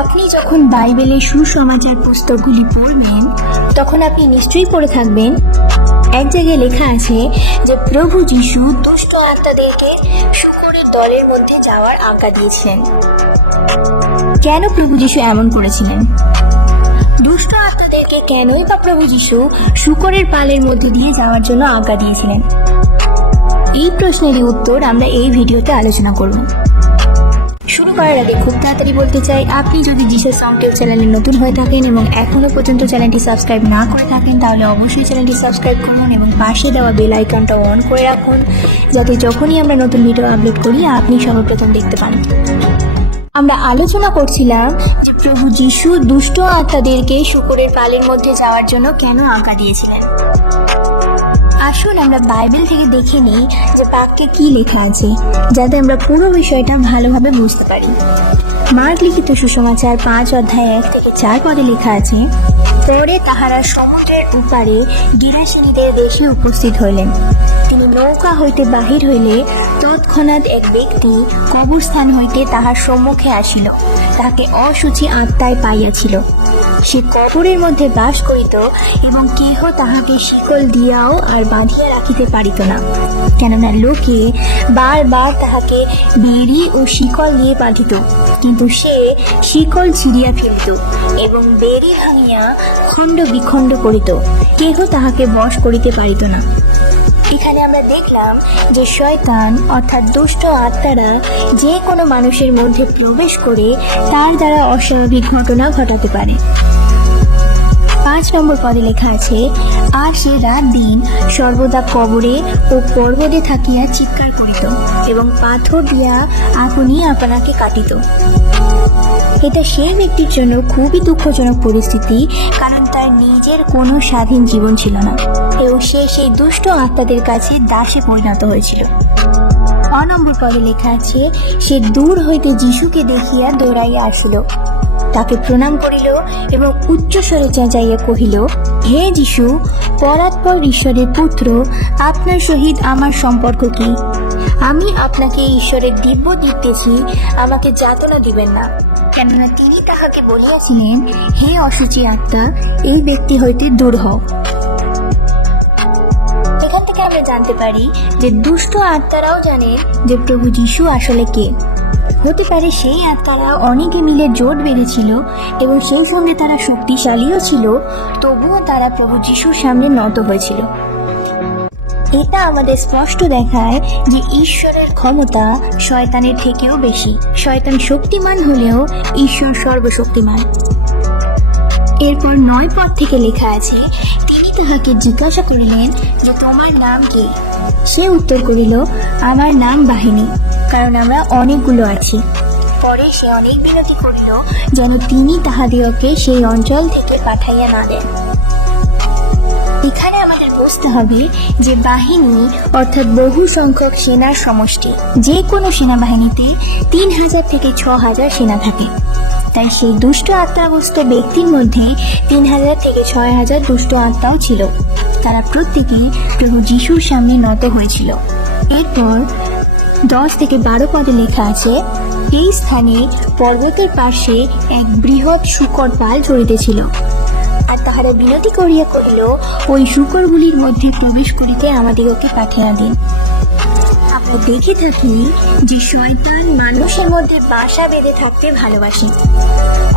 আপনি যখন বাইবেলের সুসমাচার পুস্তকগুলি পড়বেন তখন আপনি নিশ্চয়ই পড়ে থাকবেন এক জায়গায় লেখা আছে যে প্রভু যিশু দুষ্ট আত্মাদেরকে শূকরের দলের মধ্যে যাওয়ার আজ্ঞা দিয়েছিলেন। কেন প্রভু যিশু এমন করেছিলেন? দুষ্ট আত্মাদেরকে কেনই বা প্রভু যিশু শূকরের পালের মধ্যে দিয়ে যাওয়ার জন্য আজ্ঞা দিয়েছিলেন? এই প্রশ্নেরই উত্তর আমরা এই ভিডিওতে আলোচনা করব। শুরু করার আগে খুব তাড়াতাড়ি বলতে চাই, আপনি যদি জিসাস সং টেল চ্যানেলে নতুন হয়ে থাকেন এবং এখনো পর্যন্ত চ্যানেলটি সাবস্ক্রাইব না করে থাকেন তাহলে অবশ্যই চ্যানেলটি সাবস্ক্রাইব করুন এবং পাশে দেওয়া বেল আইকনটা অন করে রাখুন, যাতে যখনই আমরা নতুন ভিডিও আপলোড করি আপনি সর্বপ্রথম দেখতে পান। আমরা আলোচনা করছিলাম যে প্রভু যিশু দুষ্ট আত্মাদেরকে শূকরের পালের মধ্যে যাওয়ার জন্য কেন আজ্ঞা দিয়েছিলেন। আসুন আমরা বাইবেল থেকে দেখে নিই যে বাক্যে কি লেখা আছে, যাতে আমরা পুরো বিষয়টা ভালোভাবে বুঝতে পারি। মার্ক লিখিত সুসমাচার 5 অধ্যায় 1 থেকে 4 পদে লেখা আছে, পরে তাহারা সমুদ্রের উপারে গেরাসেনীদের দেশে উপস্থিত হইলেন। তিনি নৌকা হইতে বাহির হইলে তৎক্ষণাৎ এক ব্যক্তি কবরস্থান হইতে তাহার সম্মুখে আসিল, তাহাকে অশুচি আত্মায় পাইয়াছিল। সে কবরের মধ্যে বাস করিত এবং কেহ তাহাকে শিকল দিয়াও আর বাঁধিয়া রাখিতে পারিত না, কেননা লোকে বারবার তাহাকে বেড়ি ও শিকল দিয়ে বাঁধিত, কিন্তু সে শিকল ছিঁড়িয়া ফেলিত এবং বেড়ি ভাঙিয়া খণ্ড বিখণ্ড করিত, কেহ তাহাকে বশ করিতে পারিত না। এখানে আমরা দেখলাম যে শয়তান অর্থাৎ দুষ্ট আত্মারা যে কোনো মানুষের মধ্যে প্রবেশ করে তার দ্বারা অস্বাভাবিক ঘটনা ঘটাতে পারে। 5 নম্বর পদে লেখা আছে, আর সে রাত দিন সর্বদা কবরে ও পর্বতে থাকিয়া চিৎকার করিত এবং পাথর দিয়া আপনি আপনাকে কাটিত। এটা সেই ব্যক্তির জন্য খুবই দুঃখজনক পরিস্থিতি, কারণ তার নিজের কোনো স্বাধীন জীবন ছিল না এবং সে সেই দুষ্ট আত্মাদের কাছে দাসে পরিণত হয়েছিল। 6 নম্বর পদে লেখা আছে, সে দূর হইতে যিশুকে দেখিয়া দৌড়াইয়া আসিল, তাকে প্রণাম করিল এবং উচ্চস্বরে চেঁচাইয়া কহিল, হে যিশু, পরাৎপর ঈশ্বরের পুত্র, আপনার সহিত আমার সম্পর্ক কি? আমি আপনাকে ঈশ্বরের দিব্য দিতেছি, আমাকে যাতনা দিবেন না। কেননা তিনি তাহাকে বলিয়াছিলেন, হে অশুচি আত্মা, এই ব্যক্তি হইতে দূর হও। এখান থেকে আমরা জানতে পারি যে দুষ্ট আত্মারাও জানে যে প্রভু যিশু আসলে কে। হতে পারে সেই আত্মারা অনেকে মিলে জোট বেঁধেছিল এবং সেই সঙ্গে তারা শক্তিশালীও ছিল, তবুও তারা প্রভু যিশুর সামনে নত হয়েছিল। এটা আমাদের স্পষ্ট দেখায় যে ঈশ্বরের ক্ষমতা শয়তানের থেকেও বেশি। শয়তান শক্তিমান হলেও ঈশ্বর সর্বশক্তিমান। এরপর 9 পদ থেকে লেখা আছে, তিনি তাহাকে জিজ্ঞাসা করিলেন যে তোমার নাম কি? সে উত্তর করিল, আমার নাম বাহিনী, কারণ আমরা অনেকগুলো আছি। পরে সে অনেক বিনতি করিল যেন তিনি তাহাদিওকে সেই অঞ্চল থেকে পাঠাইয়া না দেন। এখানে আমাদের বুঝতে হবে যে বাহিনী অর্থাৎ বহু সংখ্যক সেনার সমষ্টি। যে কোনো সেনাবাহিনীতে 3000 থেকে 6000 সেনা থাকে। তাই সেই দুষ্ট আত্মাগ্রস্ত ব্যক্তির মধ্যে 3000 থেকে 6000 দুষ্ট আত্মাও ছিল। তারা প্রত্যেকে প্রভু যিশুর সামনে নত হয়েছিল। এরপর 10 থেকে 12 পদে লেখা আছে, এই স্থানে পর্বতের পাশে এক বৃহৎ শূকর পাল চড়িতেছিল, আর তাহারা বিনতি করিয়া কহিল, ওই শূকরগুলির মধ্যে প্রবেশ করিতে আমাদিগকে পাঠিয়ে দিন। আমরা দেখে থাকি যে শয়তান মানুষের মধ্যে বাসা বেঁধে থাকতে ভালোবাসে।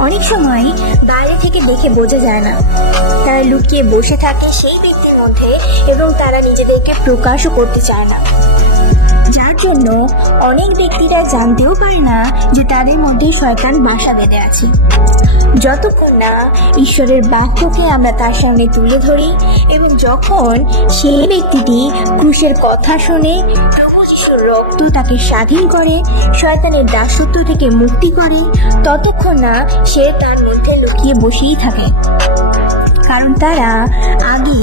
অনেক সময় বাইরে থেকে দেখে বোঝা যায় না, তারা লুকিয়ে বসে থাকে সেই ব্যক্তির মধ্যে এবং তারা নিজেদেরকে প্রকাশও করতে চায় না, যার জন্য অনেক ব্যক্তিরা জানতেও পারে না যে তাদের মধ্যে শয়তান বাসা বেঁধে আছে। যতক্ষণ না ঈশ্বরের বাক্যকে আমরা তার সামনে তুলে ধরি এবং যখন সেই ব্যক্তিটি ক্রুশের কথা শোনে, প্রভু যিশুর রক্ত তাকে স্বাধীন করে, শয়তানের দাসত্ব থেকে মুক্তি করে, ততক্ষণ না সে তার মধ্যে লুকিয়ে বসেই থাকে, কারণ তারা আগে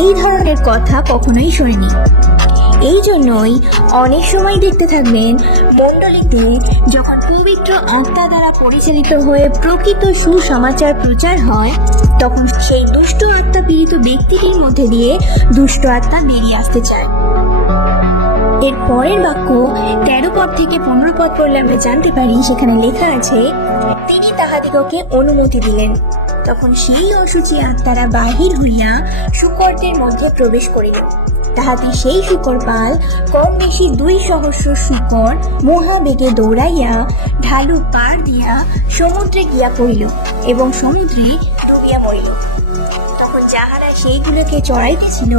এই ধরনের কথা কখনোই শোনেনি। এই জন্যই অনেক সময় দেখতে থাকবেন মণ্ডলীতে যখন পবিত্র আত্মা দ্বারা পরিচালিত হয়ে প্রকৃত সুসমাচার প্রচার হয়, তখন সেই দুষ্ট আত্মা পীড়িত ব্যক্তিটির মধ্যে দিয়ে দুষ্ট আত্মা বেরিয়ে আসতে চায়। এর পরের বাক্য 13 পদ থেকে 15 পদ পড়লে আমরা জানতে পারি, সেখানে লেখা আছে, তিনি তাহাদিগকে অনুমতি দিলেন। তখন সেই অশুচি আত্মারা বাহির হইয়া শূকরদের মধ্যে প্রবেশ করিল। তাহাতে সেই শূকর পাল কম বেশি 2 সহস্র শূকর মহাবেগে দৌড়াইয়া ঢালু পার দিয়া সমুদ্রে গিয়া পড়িল এবং সমুদ্রে ডুবিয়া মরিল। তখন যাহারা সেইগুলোকে চড়াইতেছিল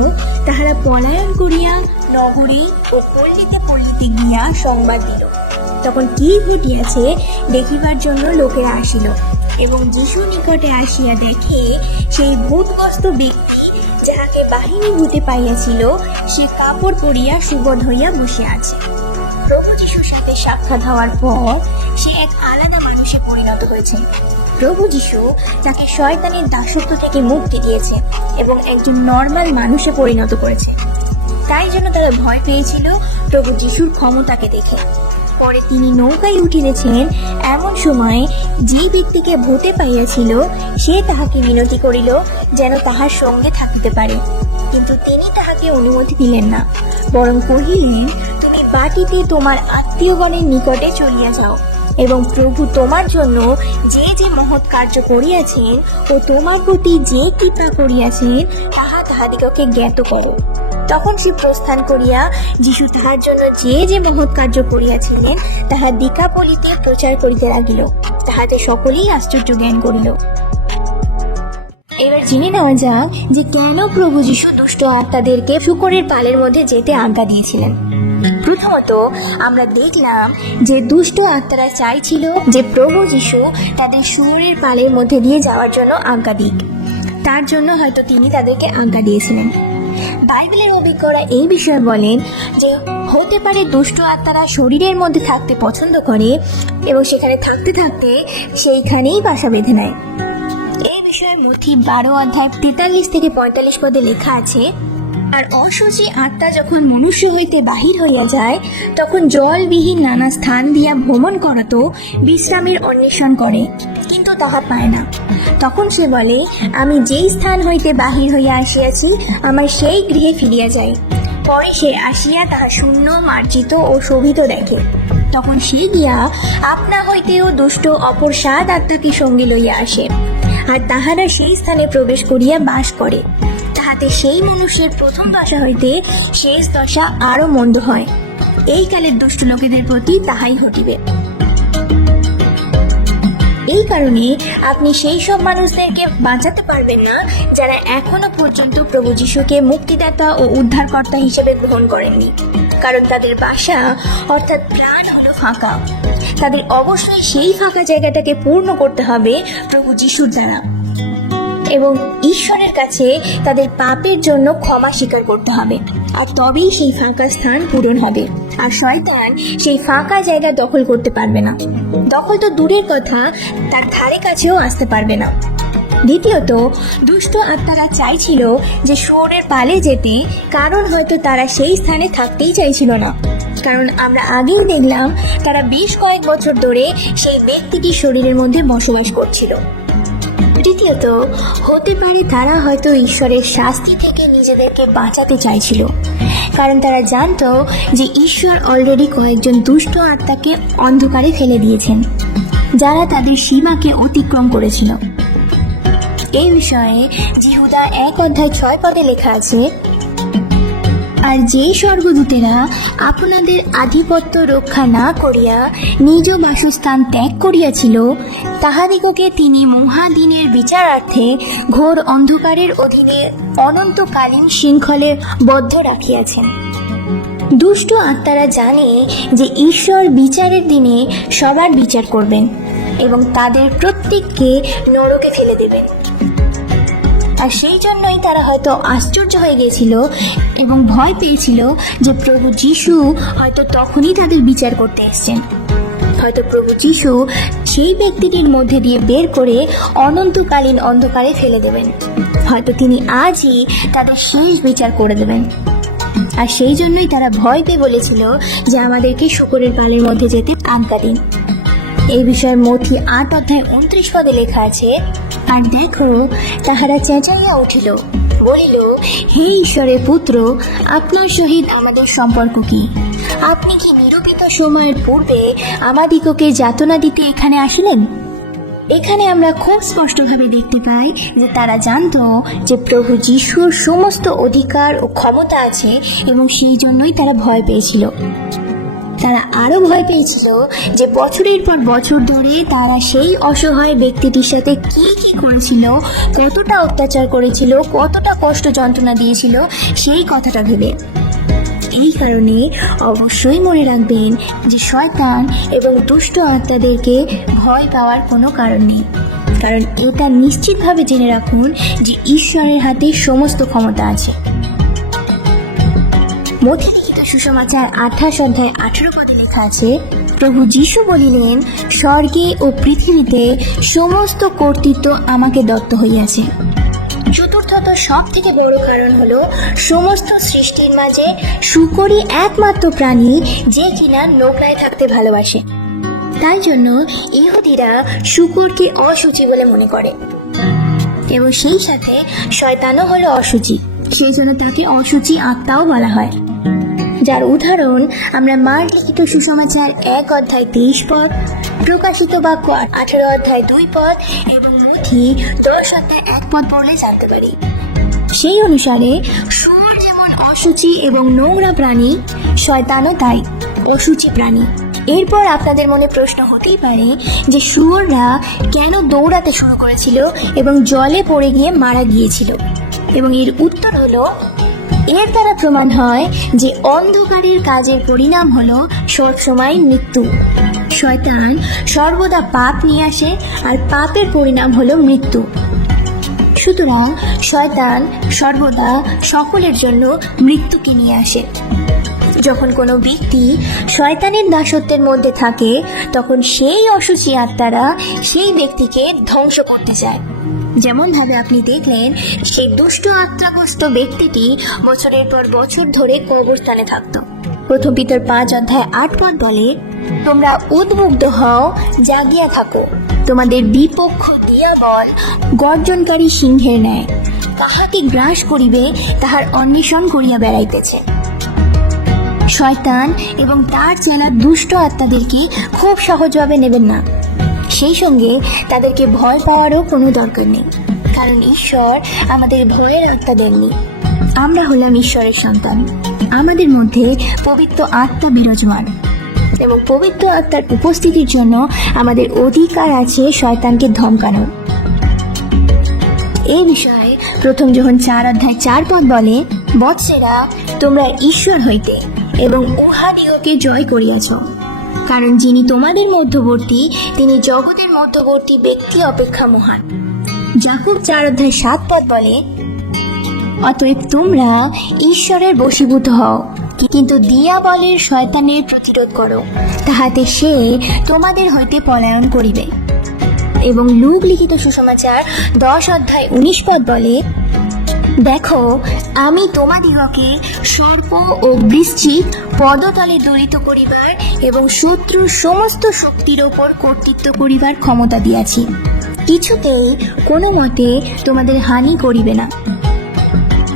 তাহারা পলায়ন করিয়া নগরী ও পল্লীতে পল্লীতে গিয়া সংবাদ দিল। তখন কি ঘটিয়াছে দেখিবার জন্য লোকেরা আসিল এবং যীশুর নিকটে আসিয়া দেখে সেই ভূতগ্রস্ত ব্যক্তি যাহাকে বাহিনী ভূতে পাইয়াছিল সে কাপড় পরিয়া সুবোধ হইয়া বসে আছে। প্রভু যীশুর সাথে সাক্ষাৎ হওয়ার পর সে এক আলাদা মানুষে পরিণত হয়েছে। প্রভু যীশু তাকে শয়তানের দাসত্ব থেকে মুক্তি দিয়েছে এবং একজন নর্মাল মানুষে পরিণত করেছে। তাই জন্য তারা ভয় পেয়েছিল প্রভু যীশুর ক্ষমতাকে দেখে। পরে তিনি নৌকায় উঠিলেছেন। এমন সময় যে ব্যক্তিকে ভূতে পাইয়াছিল সে তাহাকে মিনতি করিল যেন তাহার সঙ্গে থাকিতে পারে, কিন্তু তিনি তাহাকে অনুমতি দিলেন না, বরং কহিলেন, তুমি বাটিতে তোমার আত্মীয়গণের নিকটে চলিয়া যাও এবং প্রভু তোমার জন্য যে যে মহৎ কার্য করিয়াছেন ও তোমার প্রতি যে কৃপা করিয়াছেন তাহা তাহাদিগকে জ্ঞাত করো। তখন সে প্রস্থান করিয়া যীশু তাহার জন্য যে যে মহৎ কার্য করিয়াছিলেন তাহা দিকাপলিতে প্রচার করিতে লাগিল। তাহাতে সকলেই আশ্চর্য জ্ঞান করিল। এবার জেনে নেওয়া যাক যে কেন প্রভু যীশু দুষ্ট আত্মাদেরকে শূকরের পালের মধ্যে যেতে আজ্ঞা দিয়েছিলেন। প্রথমত আমরা দেখলাম যে দুষ্ট আত্মারা চাইছিল যে প্রভু যীশু তাদের শুয়োরের পালের মধ্যে দিয়ে যাওয়ার জন্য আজ্ঞা দিক। তার জন্য হয়তো তিনি তাদেরকে আজ্ঞা দিয়েছিলেন। বাইবেলের অভিজ্ঞরা এই বিষয়ে বলেন যে হতে পারে দুষ্ট আত্মারা শরীরের মধ্যে থাকতে পছন্দ করে এবং সেখানে থাকতে থাকতে সেইখানেই বাসা বেঁধে নেয়। এই বিষয়ে মথি 12 অধ্যায় 43 থেকে 45 পদে লেখা আছে, আর অশুচি আত্মা যখন মনুষ্য হইতে বাহির হইয়া যায় তখন জলবিহীন নানা স্থান দিয়া ভ্রমণ করত বিশ্রামের অন্বেষণ করে, কিন্তু তাহা পায় না। তখন সে বলে, আমি যেই স্থান হইতে বাহির হইয়া আসিয়াছি আমার সেই গৃহে ফিরিয়া যাই। পরে সে আসিয়া তাহা শূন্য, মার্জিত ও শোভিত দেখে। তখন সে গিয়া আপনা হইতেও দুষ্ট অপর 7 আত্মাকে সঙ্গে লইয়া আসে, আর তাহারা সেই স্থানে প্রবেশ করিয়া বাস করে। তাহাতে সেই মনুষ্যের প্রথম দশা হইতে শেষ দশা আরো মন্দ হয়। এই কালের দুষ্ট লোকেদের প্রতি তাহাই ঘটিবে। এই কারণে আপনি সেই সব মানুষদেরকে বাঁচাতে পারবেন না যারা এখনো পর্যন্ত প্রভু যীশুকে মুক্তিদাতা ও উদ্ধারকর্তা হিসেবে গ্রহণ করেননি, কারণ তাদের বাসা অর্থাৎ প্রাণ হলো ফাঁকা। তাদের অবশ্যই সেই ফাঁকা জায়গাটাকে পূর্ণ করতে হবে প্রভু যীশুর দ্বারা এবং ঈশ্বরের কাছে তাদের পাপের জন্য ক্ষমা স্বীকার করতে হবে, আর তবেই সেই ফাঁকা স্থান পূরণ হবে। আর শয়তান সেই ফাঁকা জায়গা দখল করতে পারবে না। দখল তো দূরের কথা, তার ধারে কাছেও আসতে পারবে না। দ্বিতীয়ত, দুষ্ট আত্মারা চাইছিল যে শুয়োরের পালে যেতে, কারণ হয়তো তারা সেই স্থানে থাকতেই চাইছিল না, কারণ আমরা আগেই দেখলাম তারা বেশ কয়েক বছর ধরে সেই ব্যক্তিটির শরীরের মধ্যে বসবাস করছিল। তৃতীয়ত, হতে পারে তারা হয়তো ঈশ্বরের শাস্তি থেকে নিজেদেরকে বাঁচাতে চাইছিল, কারণ তারা জানতো যে ঈশ্বর অলরেডি কয়েকজন দুষ্ট আত্মাকে অন্ধকারে ফেলে দিয়েছেন যারা তাদের সীমাকে অতিক্রম করেছিল। এই বিষয়ে জিহুদা 1 অধ্যায় 6 পদে লেখা আছে, আর যে স্বর্গদূতেরা আপনাদের আধিপত্য রক্ষা না করিয়া নিজ বাসস্থান ত্যাগ করিয়াছিল তাহাদিগকে তিনি মহাদিনের বিচারার্থে ঘোর অন্ধকারের অধীনে অনন্তকালীন শৃঙ্খলে বদ্ধ রাখিয়াছেন। দুষ্ট আত্মারা জানে যে ঈশ্বর বিচারের দিনে সবার বিচার করবেন এবং তাদের প্রত্যেককে নরকে ফেলে দেবেন। আর সেই জন্যই তারা হয়তো আশ্চর্য হয়ে গিয়েছিল এবং ভয় পেয়েছিল যে প্রভু যীশু হয়তো তখনই তাদের বিচার করতে এসেছেন। হয়তো প্রভু যীশু সেই ব্যক্তিটির মধ্যে দিয়ে বের করে অনন্তকালীন অন্ধকারে ফেলে দেবেন। হয়তো তিনি আজই তাদের শেষ বিচার করে দেবেন। আর সেই জন্যই তারা ভয় পেয়ে বলেছিল যে আমাদেরকে শূকরের পালের মধ্যে যেতে আজ্ঞা দিন। এই বিষয়ে মথি 8:29 লেখা আছে, আর দেখো তাহারা চেঁচাইয়া উঠিল, বলিল, হে ঈশ্বরের পুত্র, আপনার সহিত আমাদের সম্পর্ক কি? আপনি কি নিরূপিত সময়ের পূর্বে আমাদিগকে যাতনা দিতে এখানে আসলেন? এখানে আমরা খুব স্পষ্টভাবে দেখতে পাই যে তারা জানতো যে প্রভু যিশুর সমস্ত অধিকার ও ক্ষমতা আছে, এবং সেই জন্যই তারা ভয় পেয়েছিল। তারা আরো ভয় পেয়েছিল যে বছরের পর বছর ধরে তারা সেই অসহায় ব্যক্তিটির সাথে কি কি করেছিল, কতটা অত্যাচার করেছিল, কতটা কষ্ট যন্ত্রণা দিয়েছিল, সেই কথাটা ভেবে। এই কারণে অবশ্যই মনে রাখবেন যে শয়তান এবং দুষ্ট আত্মাদেরকে ভয় পাওয়ার কোনো কারণ নেই, কারণ এটা নিশ্চিতভাবে জেনে রাখুন যে ঈশ্বরের হাতে সমস্ত ক্ষমতা আছে। মথি লিখিত সুসমাচার 28:18 লেখা আছে, প্রভু যিশু বলিলেন, স্বর্গে ও পৃথিবীতে সমস্ত কর্তৃত্ব আমাকে দত্ত হইয়াছে। চতুর্থত সব থেকে বড় কারণ হলো সমস্ত সৃষ্টির মাঝে শূকরই একমাত্র প্রাণী যে কিনা নোংরায় থাকতে ভালোবাসে। তাই জন্য ইহুদিরা শূকরকে অশুচি বলে মনে করে, এবং সেই সাথে শয়তানও হলো অশুচি, সেই জন্য তাকে অশুচি আত্মাও বলা হয়। যার উদাহরণ আমরা মার্ক লিখিত সুসমাচার 1:23, প্রকাশিত বাক্য 18:2 এবং মথি 10:1 পড়লে জানতে পারি। সেই অনুসারে শুয়োর যেমন অশুচি এবং নোংরা প্রাণী, শয়তানও তাই অশুচি প্রাণী। এরপর আপনাদের মনে প্রশ্ন হতেই পারে যে শুয়োররা কেন দৌড়াতে শুরু করেছিল এবং জলে পড়ে গিয়ে মারা গিয়েছিল, এবং এর উত্তর হলো, এর দ্বারা প্রমাণ হয় যে অন্ধকারের কাজের পরিণাম হলো সবসময় মৃত্যু। শয়তান সর্বদা পাপ নিয়ে আসে, আর পাপের পরিণাম হলো মৃত্যু। সুতরাং শয়তান সর্বদা সকলের জন্য মৃত্যুকে নিয়ে আসে। যখন কোনো ব্যক্তি শয়তানের দাসত্বের মধ্যে থাকে, তখন সেই অশুচি আত্মারা সেই ব্যক্তিকে ধ্বংস করতে চায়। যেমন ভাবে আপনি দেখলেন সেই দুষ্ট আত্মাগ্রস্ত ব্যক্তিটি বছরের পর বছর ধরে কবরস্থানে থাকত। 1 পিতর 5:8 বলে, তোমরা উদ্বুদ্ধ হও, জাগিয়া থাকো, তোমাদের বিপক্ষ দিয়াবল গর্জনকারী সিংহের ন্যায় কাহাকে গ্রাস করিবে তাহার অন্বেষণ করিয়া বেড়াইতেছে। শয়তান এবং তার চেনা দুষ্ট আত্মাদেরকে খুব সহজভাবে নেবেন না, সেই সঙ্গে তাদেরকে ভয় পাওয়ারও কোনো দরকার নেই, কারণ ঈশ্বর আমাদের ভয়ের আত্মা দেননি। আমরা হলাম ঈশ্বরের সন্তান, আমাদের মধ্যে পবিত্র আত্মা বিরাজমান, এবং পবিত্র আত্মার উপস্থিতির জন্য আমাদের অধিকার আছে শয়তানকে ধমকানোর। এই বিষয়ে 1 যোহন 4:4 বলে, বৎসেরা, তোমরা ঈশ্বর হইতে এবং উহাদিওকে জয় করিয়াছ, কারণ যিনি তোমাদের মধ্যবর্তী তিনি জগতের মধ্যবর্তী ব্যক্তি অপেক্ষা মহান। যাকব 4:7 বলে, অতএব তোমরা ঈশ্বরের বশীভূত হও, কিন্তু দিয়াবলের শয়তানের প্রতিরোধ করো, তাহাতে সে তোমাদের হইতে পলায়ন করিবে। এবং লূক লিখিত সুসমাচার 10:19 বলে, দেখো, আমি তোমাদিগকে সর্প ও বৃশ্চিক পদতলে দলিত করিবার এবং শত্রুর সমস্ত শক্তির ওপর কর্তৃত্ব করিবার ক্ষমতা দিয়াছি, কিছুতেই কোনো মতে তোমাদের হানি করিবে না।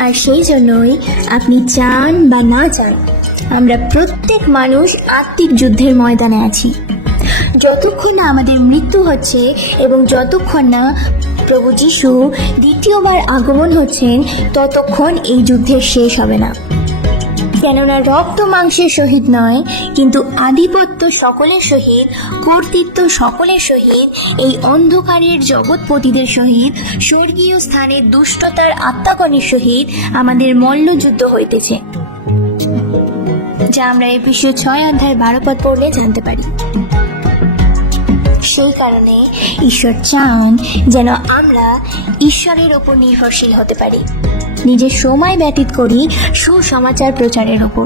আর সেই জন্যই আপনি চান বা না চান, আমরা প্রত্যেক মানুষ আত্মিক যুদ্ধের ময়দানে আছি। যতক্ষণ না আমাদের মৃত্যু হচ্ছে এবং যতক্ষণ না প্রভু যিশু দ্বিতীয়বার আগমন হচ্ছেন, ততক্ষণ এই যুদ্ধের শেষ হবে না। কেননা রক্ত মাংসের সহিত নয়, কিন্তু আধিপত্য সকলের সহিত, কর্তৃত্ব সকলের সহিত, এই অন্ধকারের জগৎপতিদের সহিত, স্বর্গীয় স্থানের দুষ্টতার আত্মাগণের সহিত আমাদের মল্লযুদ্ধ হইতেছে, যা আমরা এফেসীয় 6:12 পড়লে জানতে পারি। সেই কারণে ঈশ্বর চান যেন আমরা ঈশ্বরের ওপর নির্ভরশীল হতে পারি, নিজের সময় ব্যতীত করি সুসমাচার প্রচারের ওপর,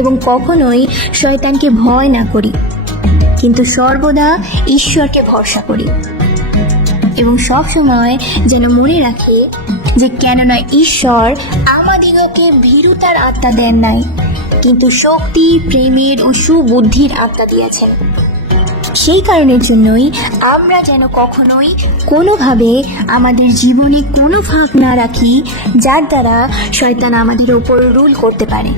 এবং কখনোই শয়তানকে ভয় না করি, কিন্তু সর্বদা ঈশ্বরকে ভরসা করি। এবং সব সময় যেন মনে রাখে যে কেননা ঈশ্বর আমাদিগকে ভীরুতার আত্মা দেন নাই, কিন্তু শক্তি, প্রেমের ও সুবুদ্ধির আত্মা দিয়েছেন। সেই কারণের জন্যই আমরা যেন কখনোই কোনোভাবে আমাদের জীবনে কোনো ফাঁক না রাখি যার দ্বারা শয়তান আমাদের ওপর রুল করতে পারে।